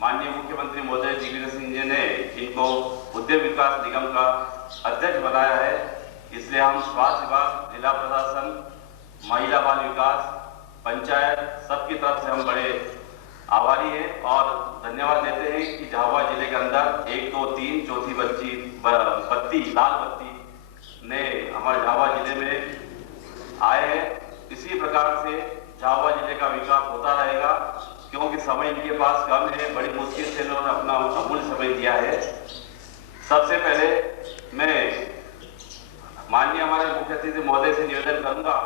माननीय मुख्यमंत्री महोदय दिग्विजय सिंह जी ने इनको उद्यम विकास निगम का अध्यक्ष बनाया है। इसलिए हम स्वास्थ्य विभाग, जिला प्रशासन, महिला बाल विकास, पंचायत सबकी तरफ से हम बड़े आभारी हैं और धन्यवाद देते हैं कि झाबुआ जिले के अंदर 1, 2, 3 चौथी बत्ती लाल बत्ती ने हमारे झाबुआ जिले में आए हैं। इसी प्रकार से झाबुआ जिले का विकास होता रहेगा, क्योंकि समय इनके पास कम है। बड़ी मुश्किल से इन्होंने अपना अमूल्य समय दिया है। सबसे पहले मैं माननीय हमारे मुख्य अतिथि महोदय से निवेदन करूंगा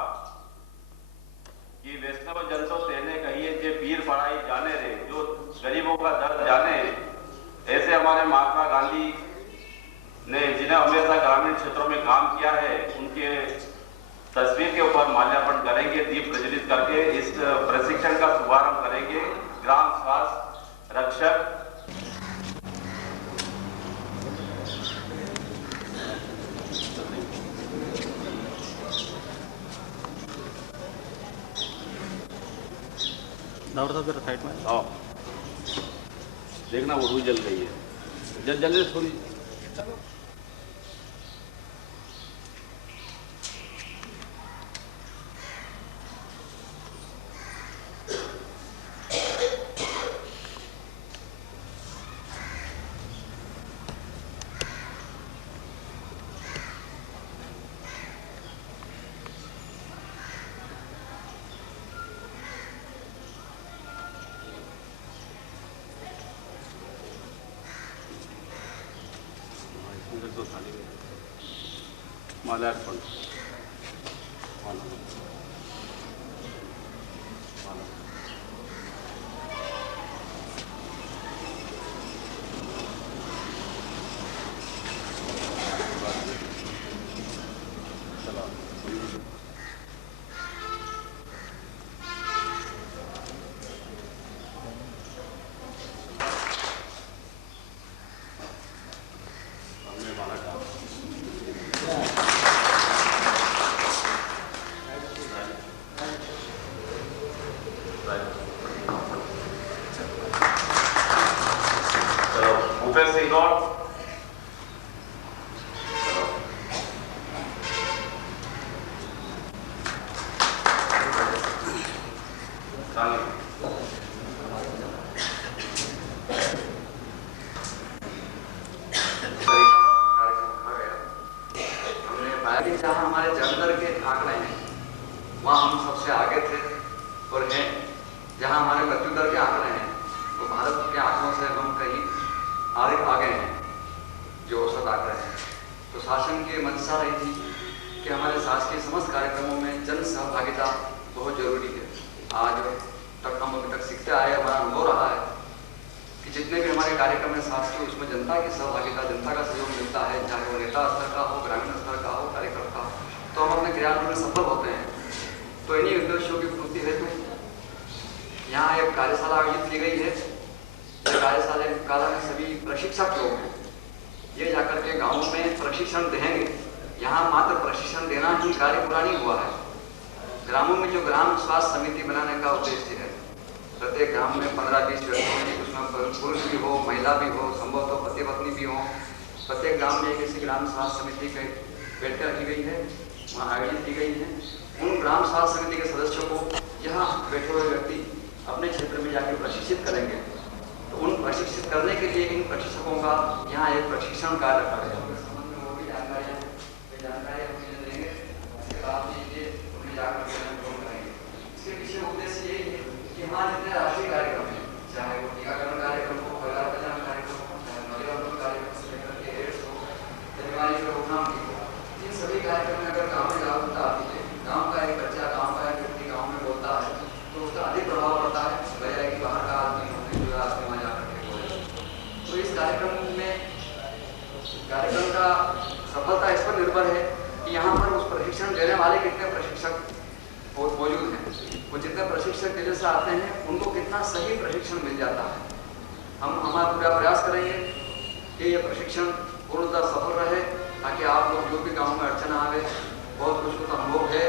कि वैष्णव जन तो तेने कहिए जे पीर पढ़ाई जाने रे, जो गरीबों का दर्द जाने। ऐसे हमारे महात्मा गांधी ने जिन्हें हमेशा ग्रामीण क्षेत्रों में काम किया है, उनके तस्वीर के ऊपर माल्यार्पण करेंगे, दीप प्रज्वलित करके इस प्रशिक्षण का शुभारंभ करेंगे। ग्राम स्वास्थ्य रक्षक साइड में आओ, देखना वो रुई जल गई है, जल्दी थोड़ी। माल्यार्पण जहाँ हमारे जलंधर के आंकड़े हैं वहाँ हम सबसे आगे थे और हैं। जहाँ हमारे मृत्यु दर के आंकड़े हैं तो भारत के आंकड़ों से हम कहीं आगे हैं, जो औसत आंकड़े हैं। तो शासन की मंशा रही थी कि हमारे शासकीय समस्त कार्यक्रमों में जन सहभागिता बहुत जरूरी है। आज तक हम अभी तक सीखते आए, हमारा अनुभव रहा है कि जितने भी हमारे कार्यक्रम है शासकीय, उसमें जनता की सहभागिता, जनता का सहयोग मिलता है, चाहे वो नेता स्तर का हो, ग्रामीण स्तर का हो, कार्यक्रम का, तो हम अपने क्रियान्वयन में सफल होते हैं। तो इन्हीं उद्देश्यों की पूर्ति हेतु यहाँ एक कार्यशाला आयोजित की गई है। ये कार्यशाला में सभी प्रशिक्षक लोग हैं, ये जाकर के गाँव में प्रशिक्षण देंगे। यहाँ मात्र प्रशिक्षण देना ही कार्य पूरा नहीं हुआ है। ग्रामों में जो ग्राम स्वास्थ्य समिति बनाने का उद्देश्य है, प्रत्येक ग्राम में 15-20 व्यक्ति होंगे, उसमें पुरुष भी हो, महिला भी हो, संभवतः पति पत्नी भी हो। प्रत्येक ग्राम में किसी ग्राम स्वास्थ्य समिति की बैठक रखी गई है, वहाँ आयोजित की गई है। उन ग्राम स्वास्थ्य समिति के सदस्यों को यहाँ बैठे हुए व्यक्ति अपने क्षेत्र में जाकर प्रशिक्षित करेंगे। तो उन प्रशिक्षित करने के लिए इन प्रशिक्षकों का यहाँ एक प्रशिक्षण कार्य रखा गया है। वो भी जानकारियाँ हम देंगे, उसके बाद ये उन्हें जाकर करेंगे। इसके पीछे उद्देश्य यही है कि हमारे जितने राष्ट्रीय कार्यक्रम हैं, चाहे वो टीकाकरण कार्यक्रम हो, परिवार कल्याण कार्यक्रम हो, चाहे नौजवान कार्यक्रम से लेकर के एड्स हो, बीमारी की रोकथाम की हो, इन सभी कार्यक्रम में अगर गाँव में जागरूकता आती है, गाँव का एक बच्चा, गाँव का एक व्यक्ति गाँव में बोलता है, तो उसका अधिक प्रभाव पड़ता है बजाय कि बाहर का आदमी होने जो आदमी वहाँ जाकर के बोले। तो इस कार्यक्रम का सफलता इस पर निर्भर है कि यहाँ पर उस प्रशिक्षण देने वाले कितने प्रशिक्षक मौजूद हैं। वो जितने प्रशिक्षक जिले से आते हैं उनको कितना सही प्रशिक्षण मिल जाता है। हम हमारा पूरा प्रयास करेंगे कि ये प्रशिक्षण पूर्णतः सफल रहे, ताकि आप लोग जो भी गाँव में अड़चन आवे, बहुत कुछ तो अनुभव है,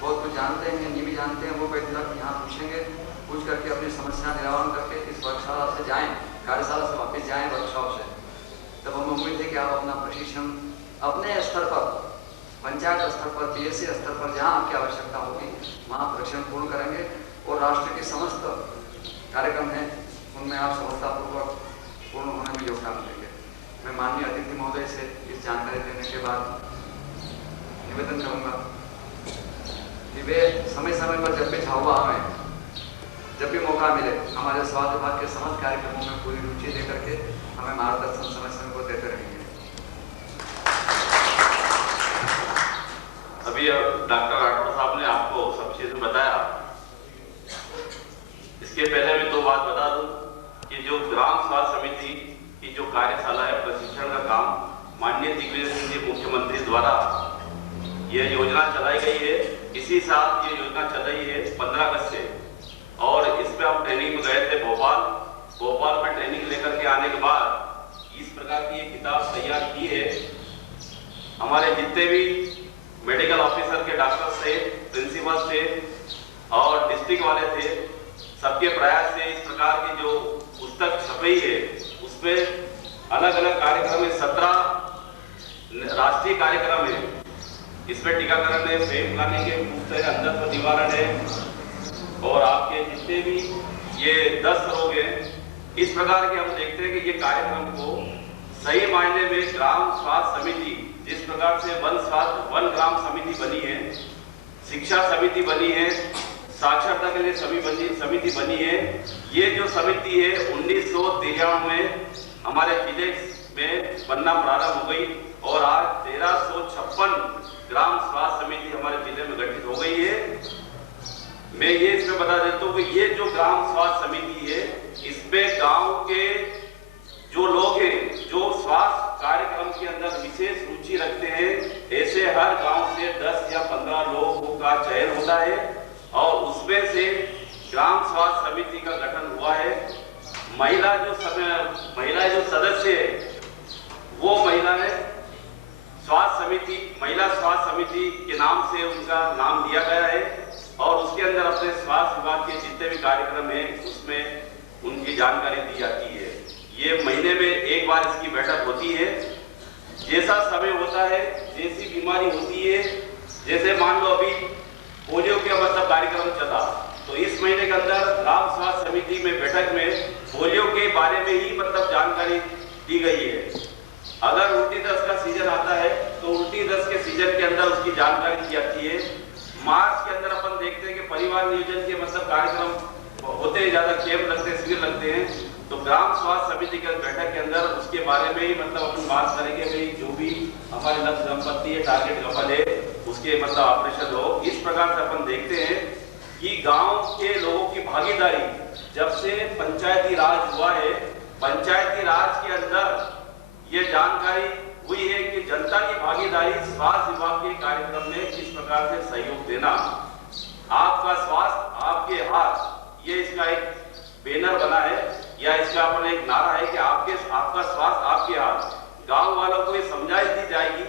बहुत कुछ जानते हैं, नहीं भी जानते हैं, वो कई तक यहाँ पूछेंगे, पूछ करके अपनी समस्या निवारण करके इस वर्कशाला से जाएँ, कार्यशाला से वापस जाएं वर्कशॉप से, तब हमें उम्मीद है कि आप अपना प्रशिक्षण अपने स्तर पर, पंचायत स्तर पर, पीएससी स्तर पर जहां आपकी आवश्यकता होगी वहां प्रशिक्षण पूर्ण करेंगे और राष्ट्र के समस्त कार्यक्रम हैं उनमें आप सफलतापूर्वक पूर्ण होने में योगदान देंगे। मैं माननीय अतिथि महोदय से इस जानकारी देने के बाद निवेदन करूंगा कि वे समय समय पर जब भी झाबुआ आवें, जब भी मौका मिले हमारे स्वास्थ्य विभाग के समस्त कार्यक्रमों में पूरी रुचि लेकर के हमें मार्गदर्शन समय समय पर देते रहेंगे। अभी डॉक्टर राठौड़ साहब ने आपको सब चीजें बताया। इसके पहले मैं दो बात बता दूं कि जो ग्राम स्वास्थ्य समिति की जो कार्यशाला है, प्रशिक्षण का काम माननीय दिग्विजय सिंह जी मुख्यमंत्री द्वारा ये योजना चलाई गई है। इसी साल ये योजना चल रही है 15 अगस्त से, और इस पे हम ट्रेनिंग में गए थे भोपाल में ट्रेनिंग लेकर के आने के बाद इस प्रकार की ये किताब तैयार की है। हमारे जितने भी मेडिकल ऑफिसर के डॉक्टर थे, प्रिंसिपल थे और डिस्ट्रिक्ट वाले थे, सबके प्रयास से इस प्रकार की जो पुस्तक छपी है उसपे अलग अलग कार्यक्रम है, 17 राष्ट्रीय कार्यक्रम है। इसमें टीकाकरण है, फ्रेम प्लानिंग है, मुफ्त है, अंधत्व निवारण है और आपके जितने भी ये 10 रोग हैं, इस प्रकार के हम देखते हैं कि ये कार्यक्रम को सही मायने में ग्राम स्वास्थ्य समिति, जिस प्रकार से वन ग्राम समिति बनी है, शिक्षा समिति बनी है, साक्षरता के लिए समिति बनी है, ये जो समिति है 1993 में हमारे जिले में बनना प्रारंभ हो गई और आज 1356 ग्राम स्वास्थ्य समिति हमारे जिले में गठित हो गई है। मैं ये इसमें बता देता हूँ कि ये जो ग्राम स्वास्थ्य समिति है, इसमें गांव के जो लोग हैं जो स्वास्थ्य कार्यक्रम के अंदर विशेष रुचि रखते हैं, ऐसे हर गांव से 10 या 15 लोगों का चयन होता है और उसमें से ग्राम स्वास्थ्य समिति का गठन हुआ है। महिला जो सदस्य है वो महिला स्वास्थ्य समिति के नाम से उनका नाम दिया गया है और उसके अंदर अपने स्वास्थ्य विभाग के जितने भी कार्यक्रम हैं उसमें उनकी जानकारी दी जाती है। ये महीने में एक बार इसकी बैठक होती है। जैसा समय होता है, जैसी बीमारी होती है, जैसे मान लो अभी पोलियो के मतलब कार्यक्रम चला, तो इस महीने के अंदर ग्राम स्वास्थ्य समिति में बैठक में पोलियो के बारे में ही मतलब जानकारी दी गई है। अगर उल्टी दस्त का सीजन आता है तो उल्टी दस्त के सीजन के अंदर उसकी जानकारी दी जाती है। मार्च के अंदर अपन देखते हैं कि परिवार नियोजन के मतलब कार्यक्रम होते हैं, ज्यादा कैंप लगते हैं, शिविर लगते हैं, तो ग्राम स्वास्थ्य समिति के बैठक के अंदर उसके बारे में ही मतलब अपन बात करेंगे भाई जो भी हमारे लक्ष्य संपत्ति है, टारगेट कपल है, उसके मतलब ऑपरेशन हो। इस प्रकार से अपन देखते हैं कि गांव के लोगों की भागीदारी जब से पंचायती राज हुआ है, पंचायती राज के अंदर ये जानकारी हुई है कि जनता की भागीदारी स्वास्थ्य विभाग के कार्यक्रम में किस प्रकार से सहयोग देना। आपका स्वास्थ्य आपके हाथ, ये इसका एक बैनर बना है या इसका अपन एक नारा है कि आपका स्वास्थ्य आपके हाथ। गांव वालों को ये समझाई दी जाएगी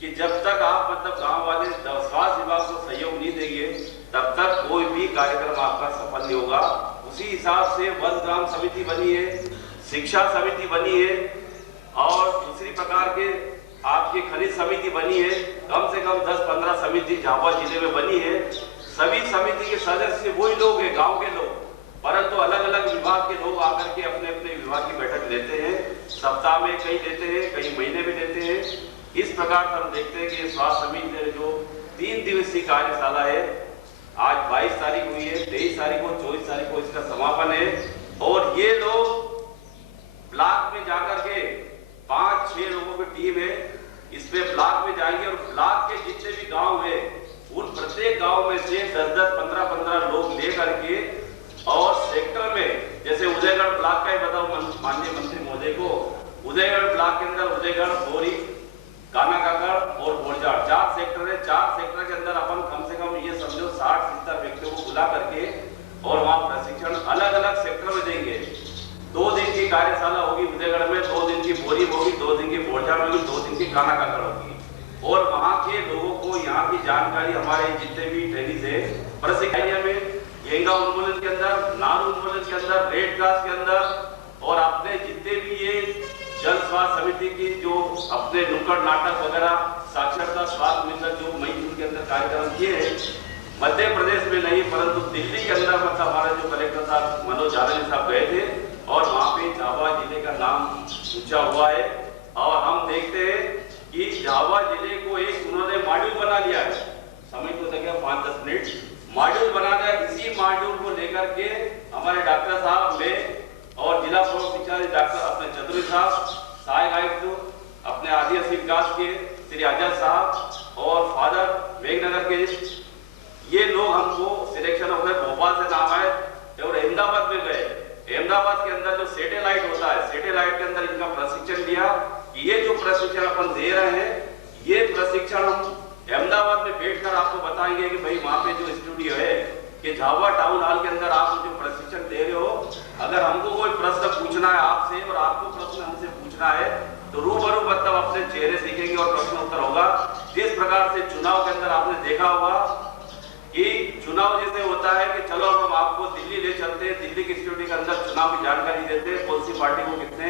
कि जब तक आप मतलब गांव वाले स्वास्थ्य विभाग को सहयोग नहीं देंगे तब तक कोई भी कार्यक्रम आपका सफल नहीं होगा। उसी हिसाब से वन ग्राम समिति बनी है, शिक्षा समिति बनी है और दूसरी प्रकार के आपकी खनिज समिति बनी है। कम से कम 10-15 समिति झाबुआ जिले में बनी है। सभी समिति के सदस्य वही लोग हैं, गांव के लोग, परंतु अलग अलग विभाग के लोग आकर के अपने अपने विभाग की बैठक लेते हैं। सप्ताह में कई लेते हैं, कई महीने में लेते हैं। इस प्रकार से हम देखते हैं कि स्वास्थ्य समिति जो 3 दिवसीय कार्यशाला है, आज 22 तारीख हुई है, 23 तारीख को 24 तारीख को इसका समापन है और ये लोग ब्लॉक में जाकर के 5-6 लोगों की टीम है, इस पे ब्लॉक में जाएंगे और ब्लॉक के जितने भी गांव है उन प्रत्येक गांव में से 10-10, 15-15 लोग ले करके और सेक्टर में, जैसे उदयगढ़ ब्लॉक का ही बताऊं माननीय मंत्री महोदय को, उदयगढ़ ब्लॉक के अंदर उदयगढ़, बोरी, कानाकाकड़ और बोरजाड़ 4 सेक्टर है। 4 सेक्टर के अंदर अपन कम से कम ये समझो 60-70 व्यक्तियों को बुला करके और वहां प्रशिक्षण अलग अलग सेक्टर में देंगे। 2 दिन की कार्यशाला होगी उदयगढ़ में, 2 दिन की बोरी होगी, 2 दिन की बोरजाड़ होगी, 2 दिन की कानाकाकड़ होगी और वहां के लोगों को यहाँ की जानकारी हमारे जितने भी ट्रेनिंग है प्रशिक्षण में, गेंगा उन्मूलन के अंदर, नारू उन्मूलन के अंदर, रेड क्रॉस के अंदर और अपने अपने नुक्कड़ नाटक वगैरह साक्षरता स्वास्थ्य मिशन जो मई जून के अंदर कार्यक्रम किए हैं, मध्य प्रदेश में नहीं परंतु दिल्ली के अंदर मतलब हमारे जो कलेक्टर साहब मनोज जादव साहब गए थे और वहाँ पे झाबुआ जिले का नाम ऊंचा हुआ है। और हम देखते हैं कि झाबुआ जिले को एक उन्होंने मॉड्यूल बना लिया है, समय तो लगे 5-10 मिनट, मॉड्यूल बना दिया। इसी मॉड्यूल को लेकर के हमारे डॉक्टर साहब में और जिला प्रमुख शिक्षा डॉक्टर अपने चतुर्वेदी साहब, सहायक आयुक्त अपने आदिवासी विकास के श्री आजाद साहब और फादर मेघनगर के ये लोग हमको सिलेक्शन हो गए, भोपाल से नाम आए और अहमदाबाद में गए। अहमदाबाद के अंदर जो सैटेलाइट होता है, सैटेलाइट के अंदर इनका प्रशिक्षण लिया कि ये जो प्रशिक्षण अपन दे रहे हैं ये प्रशिक्षण हम अहमदाबाद में बैठकर आपको बताएंगे कि भाई वहाँ पे जो स्टूडियो है कि झाबुआ टाउन हॉल के अंदर आप जो प्रशिक्षण दे रहे हो, अगर हमको कोई प्रश्न पूछना है आपसे और आपको प्रश्न हमसे पूछना है तो रूबरू मतलब अपने चेहरे दिखेंगे और प्रश्न उत्तर होगा। जिस प्रकार से चुनाव के अंदर आपने देखा होगा कि चुनाव जैसे होता है कि चलो हम आपको दिल्ली ले चलते हैं, दिल्ली की स्टूडियो के अंदर चुनाव की जानकारी देते हैं, कौन सी पार्टी को कितने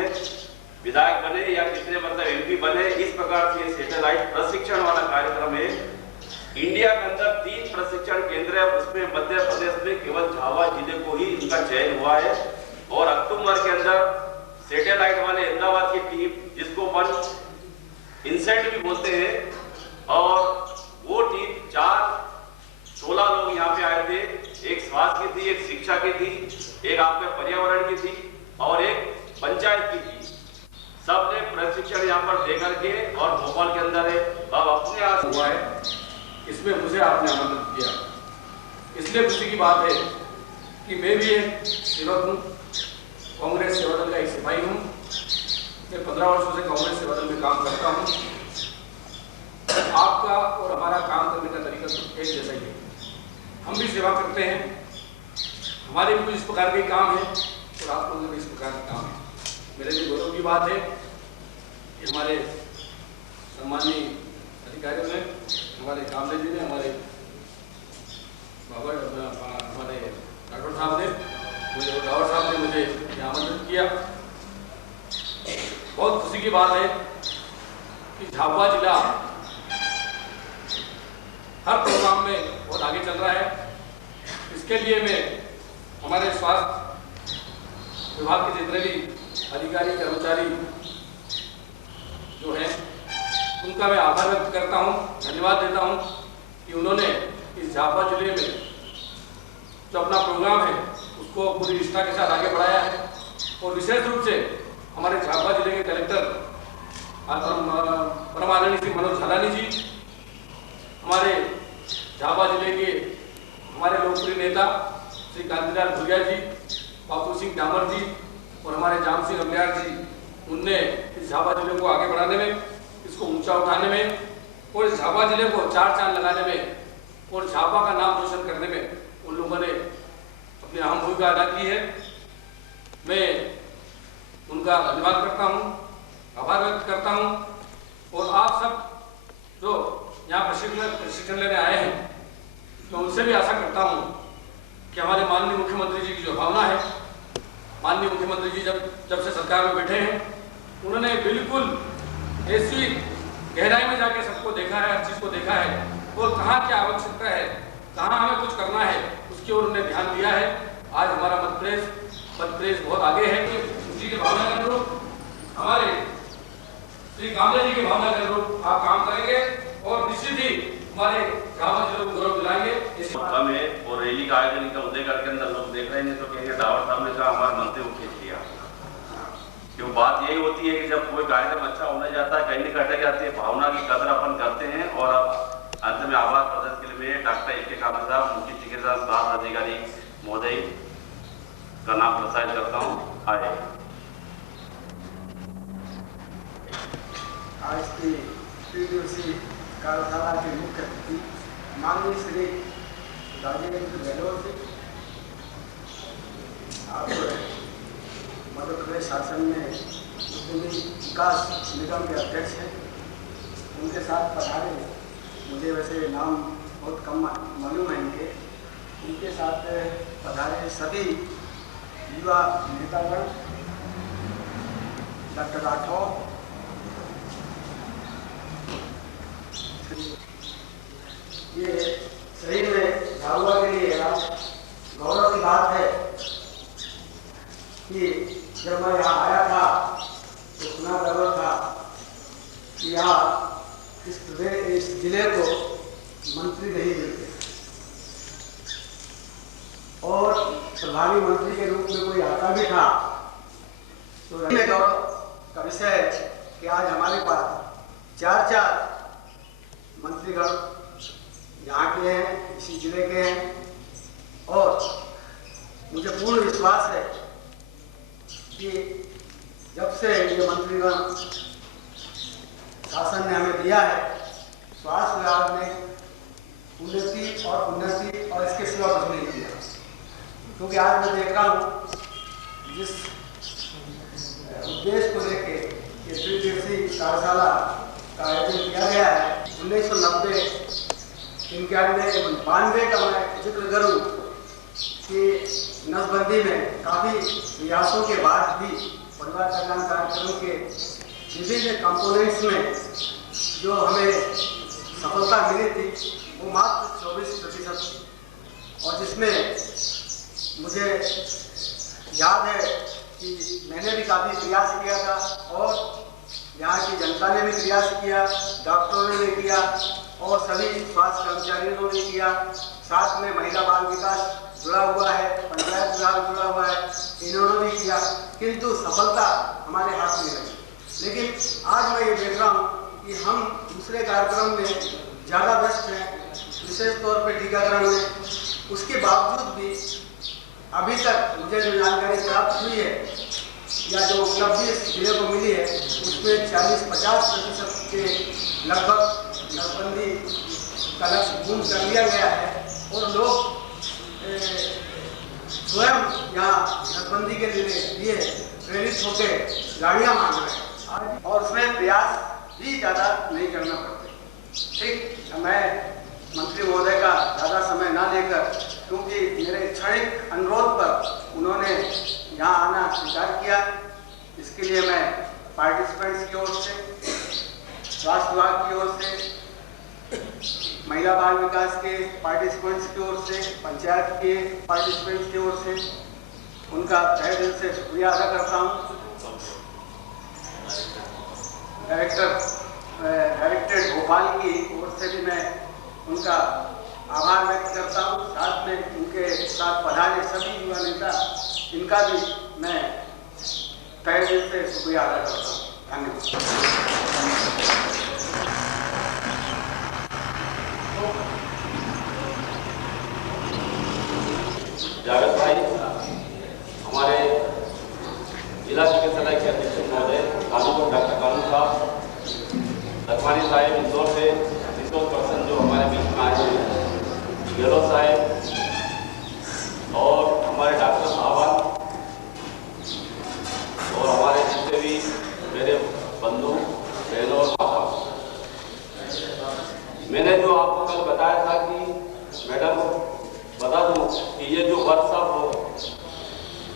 विधायक बने या कितने मतलब एमपी बने, इस प्रकार से सैटेलाइट प्रशिक्षण वाला कार्यक्रम है। इंडिया के अंदर 3 प्रशिक्षण केंद्र है, उसमें मध्य प्रदेश में केवल झाबुआ जिले को ही इनका चयन हुआ है। और अक्टूबर के अंदर सैटेलाइट वाले अहमदाबाद की टीम, जिसको वन इंसेंट भी बोलते हैं, और वो टीम 16 लोग यहाँ पे आए थे। एक स्वास्थ्य की थी, एक शिक्षा की थी, एक आपके पर्यावरण की थी और एक पंचायत की थी। सबने प्रशिक्षण यहाँ पर दे करके और भोपाल के अंदर है अब अपने आप हुआ है, इसमें मुझे आपने आमंत्रित किया। इसलिए खुशी की बात है कि मैं भी एक सेवक हूँ, कांग्रेस सेवा दल का एक सिपाही हूँ। मैं 15 वर्षों से कांग्रेस सेवा दल में काम करता हूँ। आपका और हमारा काम करने का तरीका तो एक जैसा ही है, हम भी सेवा करते हैं, हमारे भी कुछ इस प्रकार के काम है और आप लोगों के भी इस प्रकार के काम है। मेरे लिए गौरव की बात है कि हमारे सम्मानीय अधिकारियों ने, हमारे कामले जी ने, हमारे डॉक्टर साहब ने मुझे, रावत साहब ने मुझे आमंत्रित किया। बहुत खुशी की बात है कि झाबुआ जिला हर प्रोग्राम में बहुत आगे चल रहा है। इसके लिए मैं हमारे स्वास्थ्य विभाग के जितने भी अधिकारी कर्मचारी जो हैं उनका मैं आभार व्यक्त करता हूं, धन्यवाद देता हूं कि उन्होंने इस झाबुआ जिले में जो अपना प्रोग्राम है उसको पूरी निष्ठा के साथ आगे बढ़ाया है। और विशेष रूप से हमारे झाबुआ जिले के कलेक्टर परम आदरणीय श्री मनोज झालानी जी, हमारे झाबुआ जिले के हमारे लोकप्रिय नेता श्री कांतिलाल भुरिया जी, बापू सिंह डामर जी और हमारे जाम सिंह अम्बियार जी, उनने इस झाबुआ जिले को आगे बढ़ाने में, इसको ऊंचा उठाने में और इस झाबुआ जिले को 4 चांद लगाने में और झाबुआ का नाम रोशन करने में उन लोगों ने अपनी अहम भूमिका अदा की है। मैं उनका धन्यवाद करता हूँ, आभार व्यक्त करता हूँ। और आप सब जो यहाँ प्रशिक्षण लेने आए हैं, मैं उनसे भी आशा करता हूँ कि हमारे माननीय मुख्यमंत्री जी की जो भावना है, माननीय मुख्यमंत्री जी जब से सरकार में बैठे हैं, उन्होंने बिल्कुल ऐसी गहराई में जाके सबको देखा है, हर चीज़ को देखा है और कहाँ क्या आवश्यकता है, कहाँ हमें कुछ करना है, उसकी ओर उन्होंने ध्यान दिया है। आज हमारा मध्य प्रदेश बहुत आगे है कि उसी के भावना के अनुरूप, हमारे श्री कामले जी की भावना के अनुरूप आप काम करेंगे और निश्चित ही हमारे झाबुआ जिले को गौरव दिलाएंगे। कम है और रैली का आयोजन का उदयगढ़ के अंदर लोग देख रहे हैं तो कहेंगे रावत साहब ने कहा हमारे मंत्री को खींच लिया। क्यों बात यही होती है कि जब कोई कार्यक्रम अच्छा होने जाता है, कहीं नहीं कटे जाती है, भावना की कदर अपन करते हैं। और अंत में आभार प्रदर्शन के लिए डॉक्टर ए के कामले साहब, मुख्य चिकित्सा स्वास्थ्य अधिकारी महोदय का नाम प्रसारित करता हूँ। आए आज की 3 दिवसीय कार्यशाला के मुख्य अतिथि माननीय श्री राजेंद्र गहलोत जी, आप मध्य प्रदेश शासन में उद्यमी विकास निगम के अध्यक्ष हैं। उनके साथ पधारे, मुझे वैसे नाम बहुत कम मालूम है इनके, उनके साथ पधारे सभी युवा नेतागण, डॉक्टर राठौर, ये सही में झाबुआ के लिए गौरव की बात है कि जब मैं यहाँ आया था तो सुना खबर था कि यहाँ इस जिले को मंत्री नहीं मिलते और प्रभारी मंत्री के रूप में कोई आता भी था तो गौरव का विषय है कि आज हमारे पास चार मंत्रीगण यहाँ के हैं, इसी जिले के हैं और मुझे पूर्ण विश्वास है कि जब से ये मंत्रीगण शासन ने हमें दिया है स्वास्थ्य विभाग ने उन्नति और इसके सिवा कुछ नहीं किया, क्योंकि आज मैं देख रहा हूँ जिस उद्देश्य को लेके ये त्रिदिवसीय कार्यशाला का आयोजन किया गया है 1990 92 का मैं जिक्र करूँ कि नसबंदी में काफ़ी प्रयासों के बाद भी परिवार कल्याण कार्यक्रम के विभिन्न कंपोनेंट्स में जो हमें सफलता मिली थी वो मात्र 24% और जिसमें मुझे याद है कि मैंने भी काफ़ी प्रयास किया था और यहाँ की जनता ने भी प्रयास किया, डॉक्टरों ने भी किया और सभी स्वास्थ्य कर्मचारियों ने किया, साथ में महिला बाल विकास जुड़ा हुआ है, पंचायत विभाग जुड़ा हुआ है, इन्होंने भी किया, किंतु सफलता हमारे हाथ में रही। लेकिन आज मैं ये देख रहा हूँ कि हम दूसरे कार्यक्रम में ज़्यादा व्यस्त हैं, विशेष तौर पर टीकाकरण में। उसके बावजूद भी अभी तक मुझे जो जानकारी प्राप्त हुई है या जो उपलब्धि जिले को मिली है उसमें 40-50% के लगभग नसबंदी का लक्ष्य पूर्ण कर लिया गया है और लोग स्वयं यहाँ नसबंदी के लिए प्रेरित होकर गाड़ियाँ मांग रहे हैं और उसमें प्रयास भी ज़्यादा नहीं करना पड़ते। ठीक, मैं मंत्री महोदय का ज़्यादा समय ना लेकर, क्योंकि मेरे क्षणिक अनुरोध पर उन्होंने यहाँ आना स्वीकार किया, इसके लिए मैं पार्टिसिपेंट्स की ओर से, स्वास्थ्य विभाग की ओर से, महिला बाल विकास के पार्टिसिपेंट्स की ओर से, पंचायत के पार्टिसिपेंट्स की ओर से उनका तहे दिल से शुक्रिया अदा करता हूँ। डायरेक्टर भोपाल की ओर से भी मैं उनका आभार व्यक्त करता हूँ, साथ में उनके साथ पधारे सभी युवा नेता, इनका भी मैं तहे दिल से शुक्रिया अदा करता हूँ। धन्यवाद। जावेद भाई, हमारे जिला चिकित्सालय के अध्यक्ष महोदय कानून डॉक्टर कानून साहब, लखमानी साहेब इंदौर से, रिसोर्स पर्सन जो हमारे बीच में आए हैं, गहलोत साहेब और हमारे डॉक्टर साहबान और हमारे जितने भी मेरे बंधु बहनों और माता, मैंने जो आपको कल बताया था कि मैडम बता दूं कि ये जो वर्कशॉप हो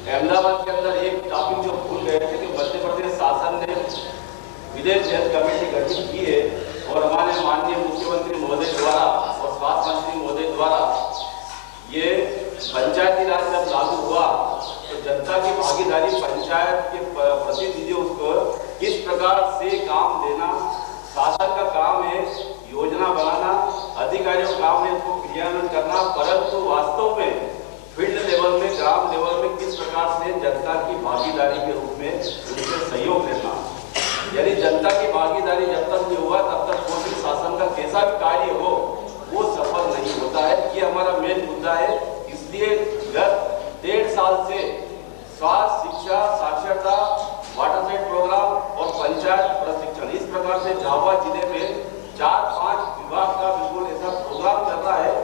अहमदाबाद के अंदर एक टॉपिक जो भूल गए थे कि मध्य प्रदेश शासन ने विदेश हेल्थ कमेटी गठित की है और हमारे माननीय मुख्यमंत्री महोदय द्वारा और स्वास्थ्य मंत्री महोदय द्वारा ये पंचायती राज जब लागू हुआ तो जनता की भागीदारी, पंचायत के प्रतिनिधियों को किस प्रकार से काम देना, शासन का काम है योजना बनाना, अधिकारियों का काम है उसको क्रियान्वयन करना, परंतु वास्तव में फील्ड लेवल में, ग्राम लेवल में किस प्रकार से जनता की भागीदारी के रूप में उनसे सहयोग लेना। यानी जनता की भागीदारी जब तक नहीं हुआ तब तक कोई भी शासन का कैसा भी कार्य हो वो सफल नहीं होता है। ये हमारा मेन मुद्दा है। इसलिए गत 1.5 साल से स्वास्थ्य, शिक्षा, साक्षरता, वाटरशेड प्रोग्राम और पंचायत प्रशिक्षण, इस प्रकार से झाबुआ जिले में 4-5 विभाग का बिल्कुल ऐसा प्रोग्राम चल रहा है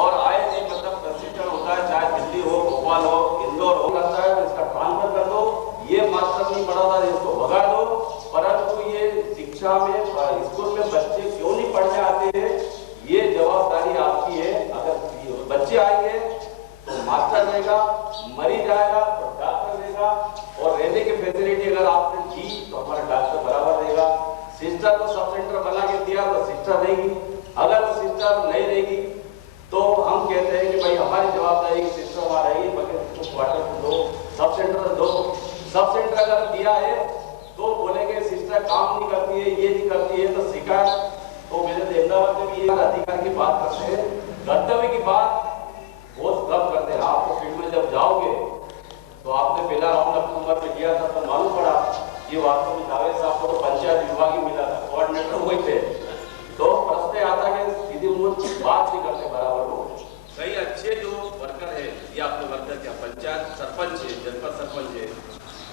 और आए दिन मतलब प्रशिक्षण होता है, चाहे दिल्ली हो, भोपाल हो, इंदौर हो, लगता है तो इसका ट्रांसफर कर दो, ये मास्टर नहीं पढ़ा था इसको भगा दो। परंतु ये शिक्षा में, स्कूल में बच्चे क्यों नहीं पढ़ने आते हैं, ये जवाबदारी आपकी है। अगर बच्चे आएंगे तो मास्टर रहेगा, मरीज आएगा तो डॉक्टर रहेगा और रहने की फैसिलिटी अगर आपने दी तो हमारा डॉक्टर बराबर रहेगा। सिस्टर को सब सेंटर बना के दिया तो सिस्टर रहेगी, अगर सिस्टम नहीं रहेगी तो हम कहते हैं कि भाई हमारी जवाबदारी सिस्टम वहाँ रहेगी, बल्कि क्वार्टर दो, सब सेंटर दो। सब सेंटर अगर दिया है तो बोलेंगे सिस्टर काम नहीं करती है, ये नहीं करती है, तो शिकायत तो मेरे अहमदाबाद में भी ये अधिकार की बात करते हैं, कर्तव्य की बात बहुत कम करते हैं। आप तो फील्ड में जब जाओगे तो आपने पहला राउंड अक्टूबर में किया था तो मालूम पड़ा कि वास्तव में जावेद साहब को तो पंचायत विभाग ही मिला था, कोऑर्डिनेटर वही थे। तो प्रश्न आता है कि सीधी उम्र बात नहीं करते बराबर को। कई अच्छे जो वर्कर है या अपने वर्कर क्या पंचायत सरपंच है, जनपद सरपंच है,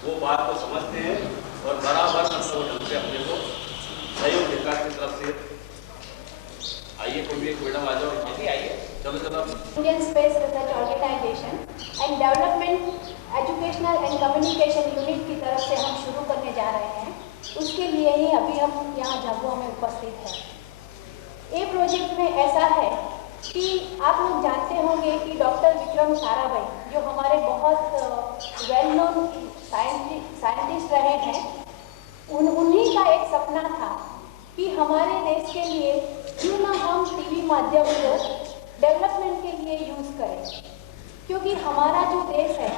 वो बात को समझते हैं और बराबर मतलब ढंग से अपने को सहयोग देता है। तरफ से आइए कोई भी एक मैडम आ जाओ, आइए चलो चलो। Indian Space Research Organization and development educational and communication unit की तरफ से हम शुरू करने जा रहे हैं। उसके लिए ही अभी हम यहाँ झाबुआ में उपस्थित हैं। ये प्रोजेक्ट में ऐसा है कि आप लोग जानते होंगे कि डॉक्टर विक्रम साराभाई जो हमारे बहुत वेल नोन साइंटिस्ट रहे हैं, उन्हीं का एक सपना था कि हमारे देश के लिए क्यों ना हम टीवी माध्यम को डेवलपमेंट के लिए यूज़ करें, क्योंकि हमारा जो देश है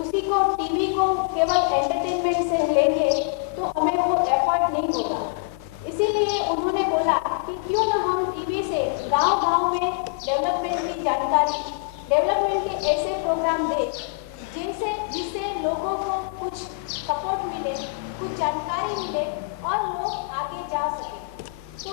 उसी को टीवी को केवल एंटरटेनमेंट से लेंगे तो हमें वो एफर्ट नहीं होगा। इसीलिए उन्होंने बोला कि क्यों ना हम टीवी से गांव-गांव में डेवलपमेंट की जानकारी, डेवलपमेंट के ऐसे प्रोग्राम दें जिससे लोगों को कुछ सपोर्ट मिले, कुछ जानकारी मिले और लोग आगे जा सकें। तो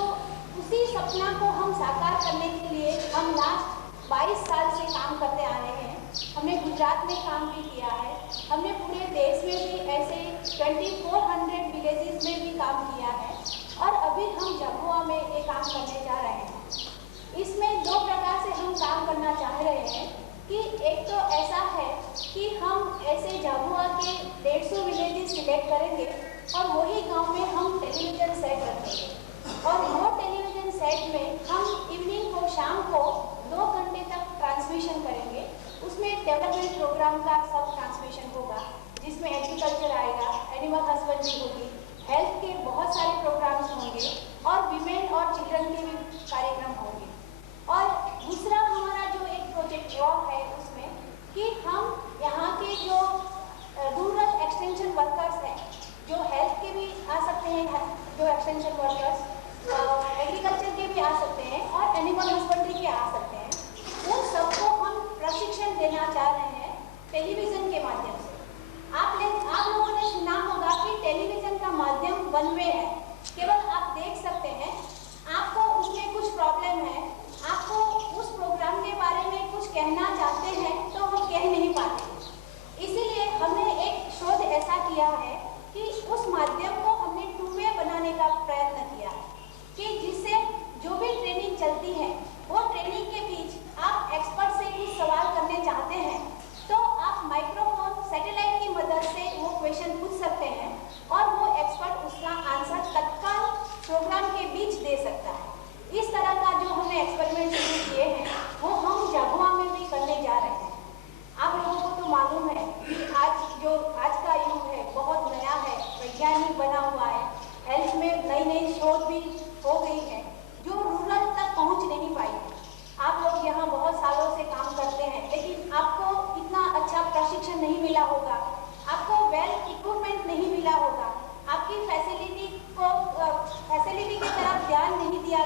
उसी सपना को हम साकार करने के लिए हम लास्ट 22 साल से काम करते आ रहे हैं। हमने गुजरात में काम भी किया है, हमने पूरे देश में भी ऐसे 2400 विलेजेस में भी काम किया है और अभी हम झाबुआ में ये काम करने जा रहे हैं। इसमें दो प्रकार से हम काम करना चाह रहे हैं कि एक तो ऐसा है कि हम ऐसे झाबुआ के 150 विलेजेस सिलेक्ट करेंगे और वही गांव में हम टेलीविज़न सेट रखेंगे और वो टेलीविज़न सेट में हम इवनिंग को शाम को 2 घंटे तक ट्रांसमिशन करेंगे। उसमें डेवलपमेंट प्रोग्राम का सब ट्रांसमिशन होगा, जिसमें एग्रीकल्चर आएगा, एनिमल हस्बेंड्री होगी, हेल्थ के बहुत सारे प्रोग्राम्स होंगे और विमेन और चिल्ड्रन के भी कार्यक्रम होंगे। और दूसरा हमारा जो एक प्रोजेक्ट वर्क है उसमें कि हम यहाँ के जो रूरल एक्सटेंशन वर्कर्स हैं, जो हेल्थ के भी आ सकते हैं, जो एक्सटेंशन वर्कर्स एग्रीकल्चर के भी आ सकते हैं और एनिमल हस्बेंड्री के आ सकते हैं, उन सबको हम प्रशिक्षण देना चाह रहे हैं टेलीविज़न के माध्यम से। आप लोगों ने सुना होगा कि टेलीविज़न का माध्यम वन वे है, केवल आप देख सकते हैं। आपको उसमें कुछ प्रॉब्लम है, आपको उस प्रोग्राम के बारे में कुछ कहना चाहते हैं तो हम कह नहीं पाते। इसीलिए हमने एक शोध ऐसा किया है कि उस माध्यम को हमने 2 वे बनाने का प्रयत्न किया कि जिससे जो भी ट्रेनिंग चलती है वो ट्रेनिंग के बीच आप एक्सपर्ट से कुछ सवाल करने चाहते हैं तो आप माइक्रोफोन सैटेलाइट की मदद से वो क्वेश्चन पूछ सकते हैं और वो एक्सपर्ट उसका आंसर तत्काल प्रोग्राम के बीच दे सकता है। इस तरह का जो हमने एक्सपेरिमेंट शुरू किए हैं वो हम झाबुआ में भी करने जा रहे हैं। आप लोगों को तो मालूम है कि आज का युग है बहुत नया है, वैज्ञानिक बना हुआ है, हेल्थ में नई नई शोध भी हो गई है जो रूरल तक पहुंच नहीं पाई है। आप लोग यहाँ बहुत सालों से काम करते हैं लेकिन आपको इतना अच्छा प्रशिक्षण नहीं मिला होगा, आपको वेल इक्विपमेंट नहीं मिला होगा, आपकी फैसिलिटी की तरफ ध्यान नहीं दिया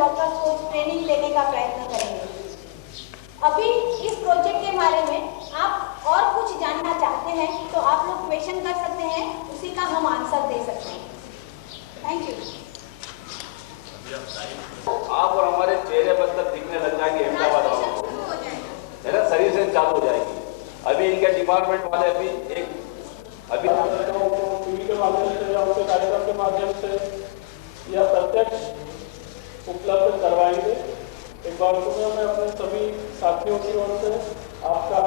वर्कर्स को ट्रेनिंग देने का प्रयत्न करेंगे। अभी इस प्रोजेक्ट के बारे में आप और कुछ जानना चाहते हैं तो आप लोग क्वेश्चन कर सकते हैं, उसी का हम आंसर दे सकते हैं। Thank you. आप और हमारे चेहरे पर तक दिखने लग जाएंगे अहमदाबाद वालों को, है ना, शरीर से चालू हो जाएगी। अभी इनके डिपार्टमेंट वाले अभी टीवी के माध्यम से या उनके कार्यक्रम के माध्यम से या प्रत्यक्ष उपलब्ध करवाएंगे। एक बार तो मैं अपने सभी साथियों की ओर से आपका